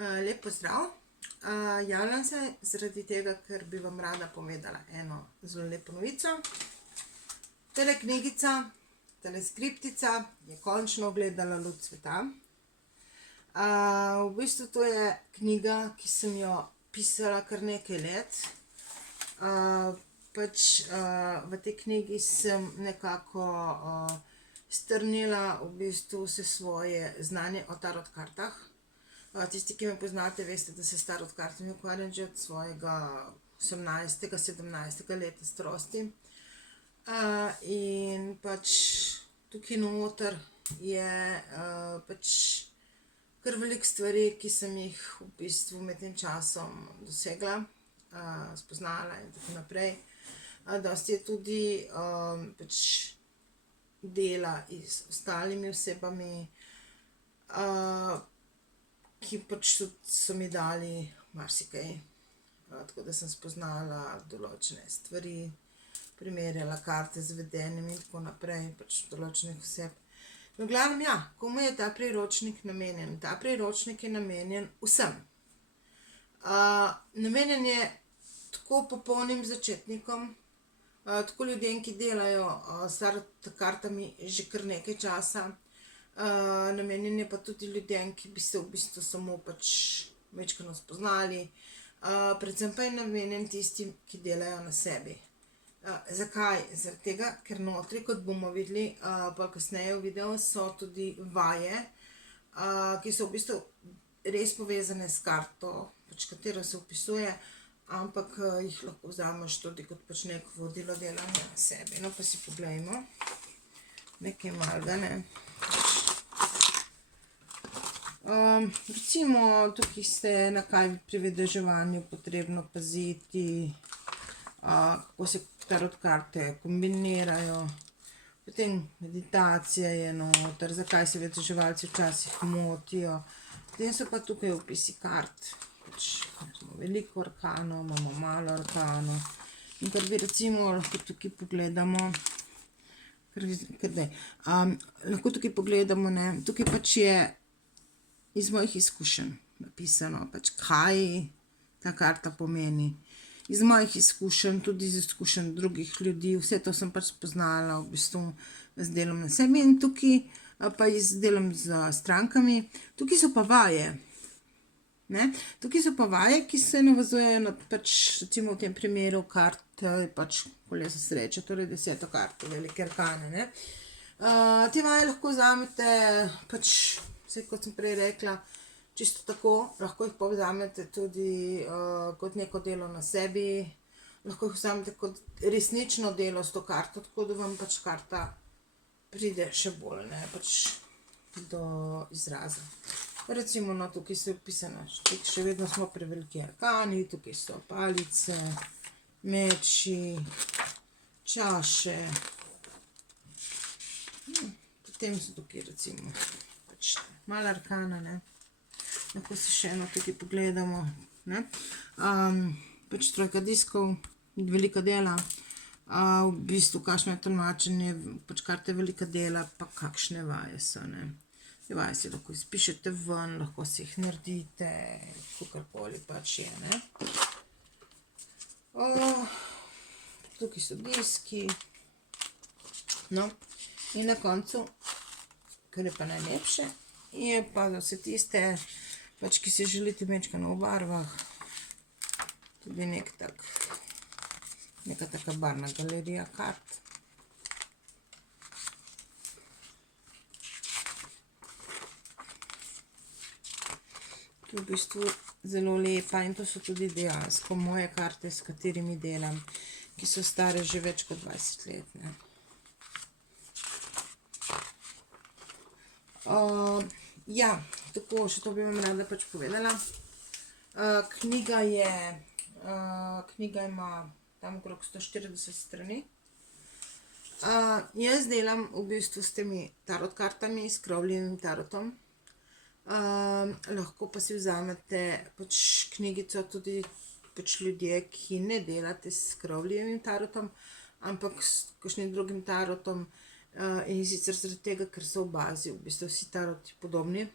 Lep pozdrav. Javljam se zaradi tega, ker bi vam rada povedala eno zelo lepo novico. Tale knjigica, tale skriptica je končno ugledala luč sveta. V bistvu to je knjiga, ki sem jo pisala kar nekaj let. V tej knjigi sem nekako strnila v bistvu vse svoje znanje o tarot kartah. Tisti, ki me poznate, veste, da se s tarot kartami ukvarjam že od svojega 18., 17. leta starosti. In tukaj noter je kar veliko stvari, ki sem jih v bistvu med tem časom dosegla, spoznala in tako naprej. Dosti je tudi dela z ostalimi osebami, ki tudi so mi dali marsikaj. Tako da sem spoznala določene stvari, primerjala karte z vedenjem in tako naprej, določenih oseb. V glavnem, ja, komu je ta priročnik namenjen? Ta priročnik je namenjen vsem. Namenjen je tako popolnim začetnikom, tako ljudem, ki delajo s tarot kartami že kar nekaj časa. Namenjen je pa tudi ljudem, ki bi se v bistvu samo majčkeno spoznali. Predvsem pa je namenjen tistim, ki delajo na sebi. Zakaj? Zaradi tega, ker notri, kot bomo videli pa kasneje v videu, so tudi vaje, ki so v bistvu res povezane s karto, katero se opisuje, ampak jih lahko vzameš tudi kot neko vodilo delanja na sebi. No, pa si poglejmo nekaj malega, ne. Recimo, tukaj ste na kaj pri vedeževanju potrebno paziti, kako se tarot karte kombinirajo, potem meditacija je noter, zakaj se vedeževalci včasih motijo. Potem so pa tukaj opisi kart. Imamo veliko arkanov, imamo malo arkanov. In kar bi recimo lahko tukaj pogledamo, lahko tukaj pogledamo, ne, tukaj je iz mojih izkušenj napisano, kaj ta karta pomeni. Iz mojih izkušenj, tudi iz izkušenj drugih ljudi, vse to sem spoznala v bistvu z delom na sebi in tukaj pa z delom z strankami. Tukaj so pa vaje. Ne? Tukaj so pa vaje, ki se navazujejo na recimo v tem primeru kart kolesa sreče, torej 10. karto, velike arkane, ne. Te vaje lahko vzamete vse, kot sem prej rekla, čisto tako, lahko jih pa vzamete tudi kot neko delo na sebi, lahko jih vzamete kot resnično delo s to karto, tako da vam karta pride še bolj, ne, do izraza. Recimo, no, tukaj so opisane, še vedno smo pri veliki arkani, tukaj so palice, meči, čaše. Potem so tukaj recimo mala arkana, ne. Lahko si še eno tukaj pogledamo, ne. Trojka diskov, velika dela, v bistvu kakšno je tolmačenje, karte velika dela, pa kakšne vaje so, ne. Te vaje si lahko izpišete ven, lahko si jih naredite, kakorkoli je, ne. Tukaj so diski. No, in na koncu, kar je pa najlepše, je pa za vse tiste, ki si želite majčkeno v barvah, tudi neka taka barvna galerija kart. To je v bistvu zelo lepa in to so tudi dejansko moje karte, s katerimi delam, ki so stare že več kot 20 let, ne. Ja, tako, še to bi vam rada povedala. Knjiga ima tam okrog 140 strani. Jaz delam v bistvu s temi tarot kartami, s Crowleyjevim tarotom. Lahko pa si vzamete knjigico tudi ljudje, ki ne delate s Crowleyjevim tarotom, ampak s kakšnim drugim tarotom. In sicer zaradi tega, ker so v bazi v bistvu vsi taroti podobni.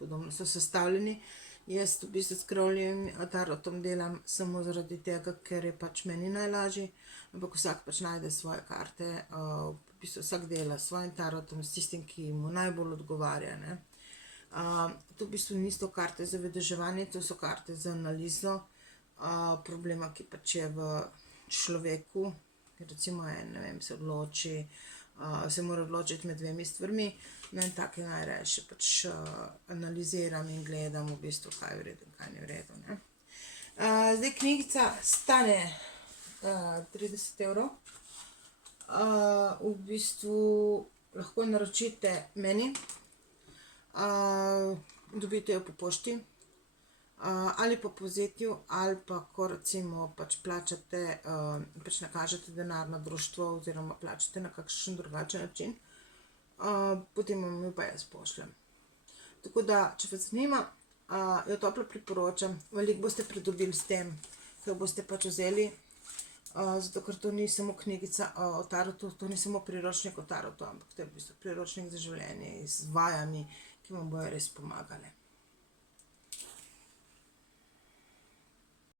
podobno so sestavljeni. Jaz v bistvu s Crowleyjem tarotom delam samo zaradi tega, ker je pač meni najlažji, ampak vsak pač najde svoje karte, v bistvu vsak dela s svojim tarotom, s tistim, ki mu najbolj odgovarja, ne. To v bistvu niso karte za vedeževanje, to so karte za analizo problema, ki pač je v človeku, recimo ne vem, se mora odločiti med dvemi stvarmi, no in take najrajše pač analiziram in gledam v bistvu, kaj je v redu in kaj ni v redu, ne. Zdaj knjigica stane 30 €. V bistvu lahko naročite meni, dobite jo po pošti, ali pa po Zetju, ali pa ko recimo pač plačate, pač nakažete denar na društvo oziroma plačate na kakšen drugačen način, potem vam jo pa jaz pošljem. Tako da, če vas zanima, jo toplo priporočam, veliko boste pridobili s tem, ko boste pač vzeli, zato ker to ni samo knjigica o tarotu, to ni samo priročnik o tarotu, ampak to je v bistvu priročnik za življenje z vajami, ki vam bojo res pomagale.